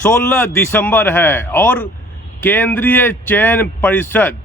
16 दिसंबर है और केंद्रीय चयन परिषद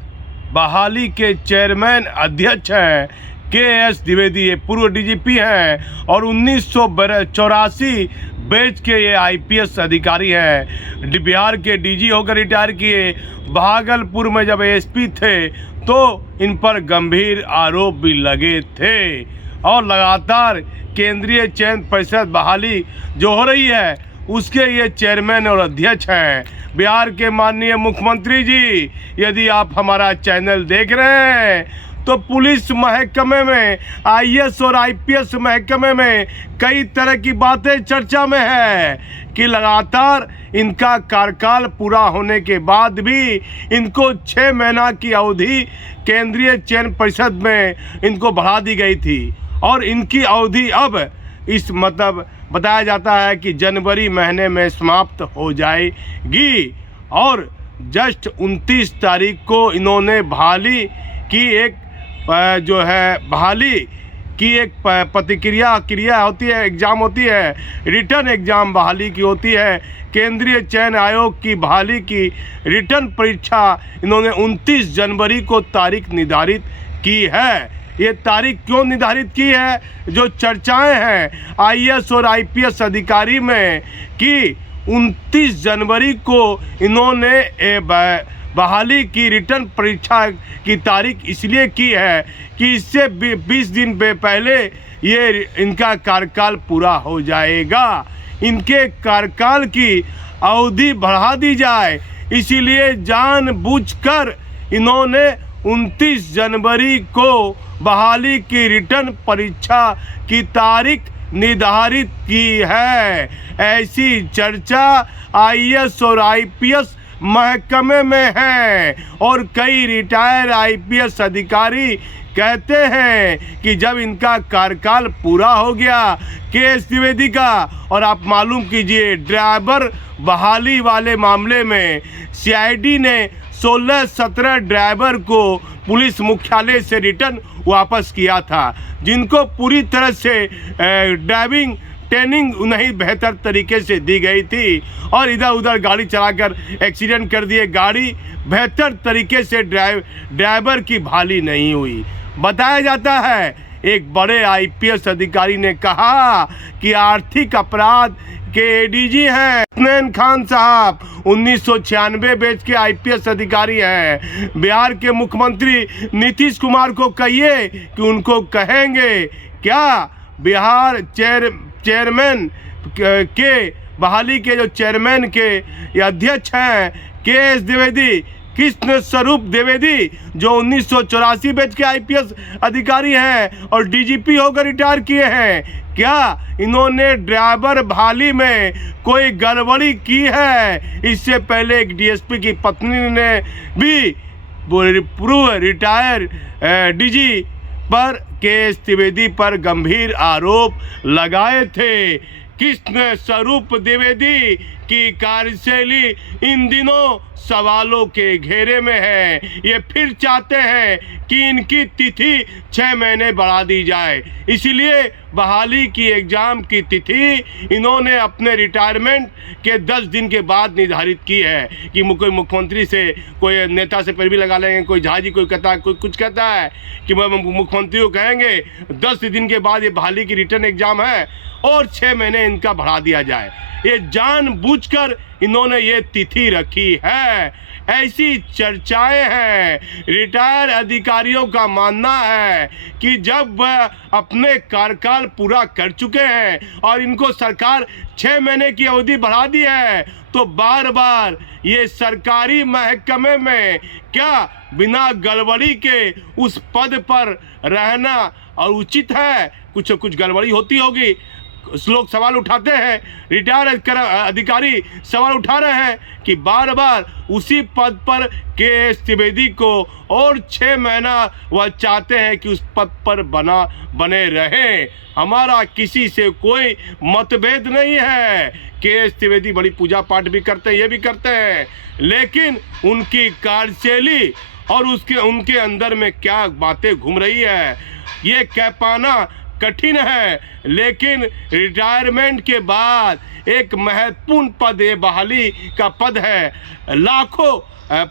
बहाली के चेयरमैन अध्यक्ष हैं के.एस. द्विवेदी। ये पूर्व डीजीपी हैं और 1984 बैच के ये आईपीएस अधिकारी हैं। बिहार के डीजी होकर रिटायर किए। भागलपुर में जब एसपी थे तो इन पर गंभीर आरोप भी लगे थे और लगातार केंद्रीय चयन परिषद बहाली जो हो रही है उसके ये चेयरमैन और अध्यक्ष हैं। बिहार के माननीय मुख्यमंत्री जी, यदि आप हमारा चैनल देख रहे हैं तो पुलिस महकमे में, आईएएस और आईपीएस महकमे में कई तरह की बातें चर्चा में है कि लगातार इनका कार्यकाल पूरा होने के बाद भी इनको 6 महीना की अवधि केंद्रीय चयन परिषद में इनको बढ़ा दी गई थी और इनकी अवधि अब इस मतलब बताया जाता है कि जनवरी महीने में समाप्त हो जाएगी। और जस्ट 29 तारीख को इन्होंने बहाली की एक बहाली की एक क्रिया होती है, एग्ज़ाम होती है, रिटर्न एग्ज़ाम बहाली की होती है। केंद्रीय चयन आयोग की बहाली की रिटर्न परीक्षा इन्होंने 29 जनवरी को तारीख निर्धारित की है। ये तारीख क्यों निर्धारित की है? जो चर्चाएं हैं आईएएस और आईपीएस अधिकारी में कि 29 जनवरी को इन्होंने बहाली की रिटर्न परीक्षा की तारीख इसलिए की है कि इससे 20 दिन पहले ये इनका कार्यकाल पूरा हो जाएगा, इनके कार्यकाल की अवधि बढ़ा दी जाए, इसीलिए जानबूझकर इन्होंने 29 जनवरी को बहाली की रिटर्न परीक्षा की तारीख निर्धारित की है। ऐसी चर्चा आईएएस और आईपीएस महकमे में है और कई रिटायर आईपीएस अधिकारी कहते हैं कि जब इनका कार्यकाल पूरा हो गया के.एस. द्विवेदी का, और आप मालूम कीजिए ड्राइवर बहाली वाले मामले में सीआईडी ने 16-17 ड्राइवर को पुलिस मुख्यालय से रिटर्न वापस किया था, जिनको पूरी तरह से ड्राइविंग ट्रेनिंग नहीं बेहतर तरीके से दी गई थी और इधर उधर गाड़ी चलाकर एक्सीडेंट कर दिए। गाड़ी बेहतर तरीके से ड्राइवर की बहाली नहीं हुई। बताया जाता है एक बड़े आईपीएस अधिकारी ने कहा कि आर्थिक अपराध के एडीजी हैं हसनैन खान साहब, 1996 बैच के आईपीएस अधिकारी हैं। बिहार के मुख्यमंत्री नीतीश कुमार को कहिए कि उनको कहेंगे क्या बिहार चेयरमैन के बहाली के जो चेयरमैन के अध्यक्ष हैं के.एस. द्विवेदी, कृष्ण स्वरूप द्विवेदी, जो 1984 बैच के आईपीएस अधिकारी हैं और डीजीपी होकर रिटायर किए हैं, क्या इन्होंने ड्राइवर बहाली में कोई गड़बड़ी की है? इससे पहले एक डीएसपी की पत्नी ने भी पूर्व रिटायर डीजी पर के.एस. द्विवेदी पर गंभीर आरोप लगाए थे। कृष्ण स्वरूप द्विवेदी की कार्यशैली इन दिनों सवालों के घेरे में है। ये फिर चाहते हैं कि इनकी तिथि 6 महीने बढ़ा दी जाए, इसलिए बहाली की एग्ज़ाम की तिथि इन्होंने अपने रिटायरमेंट के 10 दिन के बाद निर्धारित की है कि कोई मुख्यमंत्री से, कोई नेता से पैरवी लगा लेंगे, कोई झाजी, कोई कहता है, कोई कुछ कहता है कि मुख्यमंत्री को कहेंगे 10 दिन के बाद ये बहाली की रिटर्न एग्ज़ाम है और 6 महीने इनका बढ़ा दिया जाए। ये जानबूझकर इन्होंने ये तिथि रखी है। ऐसी चर्चाएं हैं। रिटायर अधिकारियों का मानना है कि जब वह अपने कार्यकाल पूरा कर चुके हैं और इनको सरकार 6 महीने की अवधि बढ़ा दी है तो बार बार ये सरकारी महकमे में क्या बिना गड़बड़ी के उस पद पर रहना और उचित है? कुछ गड़बड़ी होती होगी, लोग सवाल उठाते हैं, रिटायर अधिकारी सवाल उठा रहे हैं कि बार बार उसी पद पर के.एस. द्विवेदी को और 6 महीना वह चाहते हैं कि उस पद पर बने रहें। हमारा किसी से कोई मतभेद नहीं है। के.एस. द्विवेदी बड़ी पूजा पाठ भी करते हैं, ये भी करते हैं, लेकिन उनकी कार्यशैली और उनके अंदर में क्या बातें घूम रही है ये कह पाना कठिन है, लेकिन रिटायरमेंट के बाद एक महत्वपूर्ण पद ये बहाली का पद है। लाखों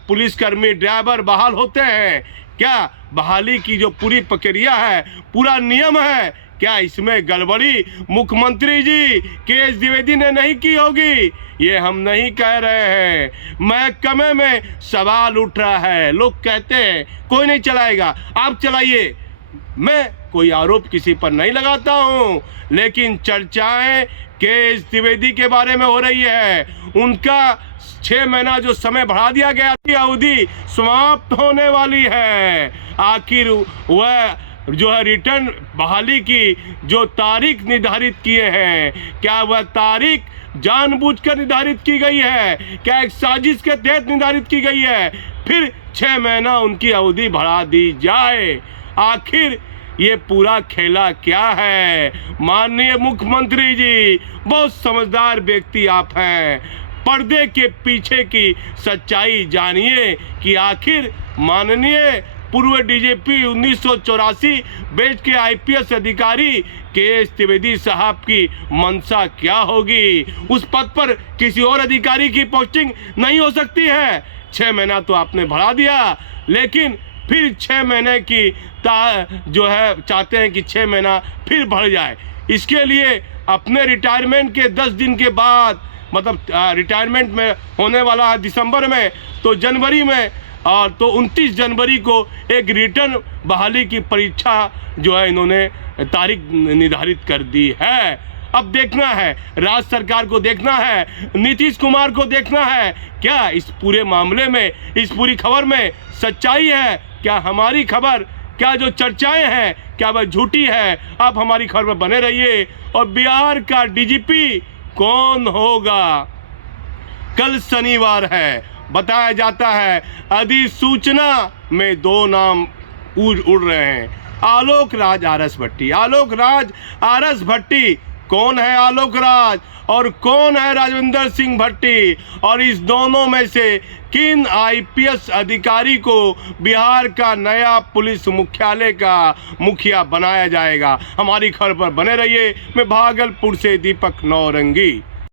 पुलिसकर्मी ड्राइवर बहाल होते हैं। क्या बहाली की जो पूरी प्रक्रिया है, पूरा नियम है, क्या इसमें गड़बड़ी मुख्यमंत्री जी के.एस. द्विवेदी ने नहीं की होगी? ये हम नहीं कह रहे हैं, महकमे में सवाल उठ रहा है। लोग कहते हैं कोई नहीं चलाएगा, आप चलाइए। मैं कोई आरोप किसी पर नहीं लगाता हूं, लेकिन चर्चाएं के.एस. द्विवेदी के बारे में हो रही है। उनका 6 महीना जो समय बढ़ा दिया गया थी, अवधि समाप्त होने वाली है। आखिर वह जो है रिटर्न बहाली की जो तारीख निर्धारित किए हैं, क्या वह तारीख जानबूझकर निर्धारित की गई है? क्या एक साजिश के तहत निर्धारित की गई है? फिर 6 महीना उनकी अवधि बढ़ा दी जाए। आखिर ये पूरा खेला क्या है? माननीय मुख्यमंत्री जी, बहुत समझदार व्यक्ति आप हैं, पर्दे के पीछे की सच्चाई जानिए कि आखिर माननीय पूर्व डीजीपी 1984 बैच के आईपीएस अधिकारी के.एस. द्विवेदी साहब की मंशा क्या होगी? उस पद पर किसी और अधिकारी की पोस्टिंग नहीं हो सकती है। 6 महीना तो आपने बढ़ा दिया, लेकिन फिर 6 महीने की जो है चाहते हैं कि 6 महीना फिर बढ़ जाए। इसके लिए अपने रिटायरमेंट के 10 दिन के बाद, मतलब रिटायरमेंट में होने वाला है दिसंबर में, तो जनवरी में और तो 29 जनवरी को एक रिटर्न बहाली की परीक्षा जो है इन्होंने तारीख निर्धारित कर दी है। अब देखना है, राज्य सरकार को देखना है, नीतीश कुमार को देखना है, क्या इस पूरे मामले में, इस पूरी खबर में सच्चाई है? क्या हमारी खबर, क्या जो चर्चाएं हैं, क्या वह झूठी है? आप हमारी खबर में बने रहिए। और बिहार का डीजीपी कौन होगा? कल शनिवार है, बताया जाता है अधिसूचना में 2 नाम उड़ रहे हैं, आलोक राज, आर.एस. भट्टी। आलोक राज, आर.एस. भट्टी, कौन है आलोक राज और कौन है राजविंदर सिंह भट्टी? और इस दोनों में से किन आईपीएस अधिकारी को बिहार का नया पुलिस मुख्यालय का मुखिया बनाया जाएगा? हमारी खबर पर बने रहिए। मैं भागलपुर से दीपक नौरंगी।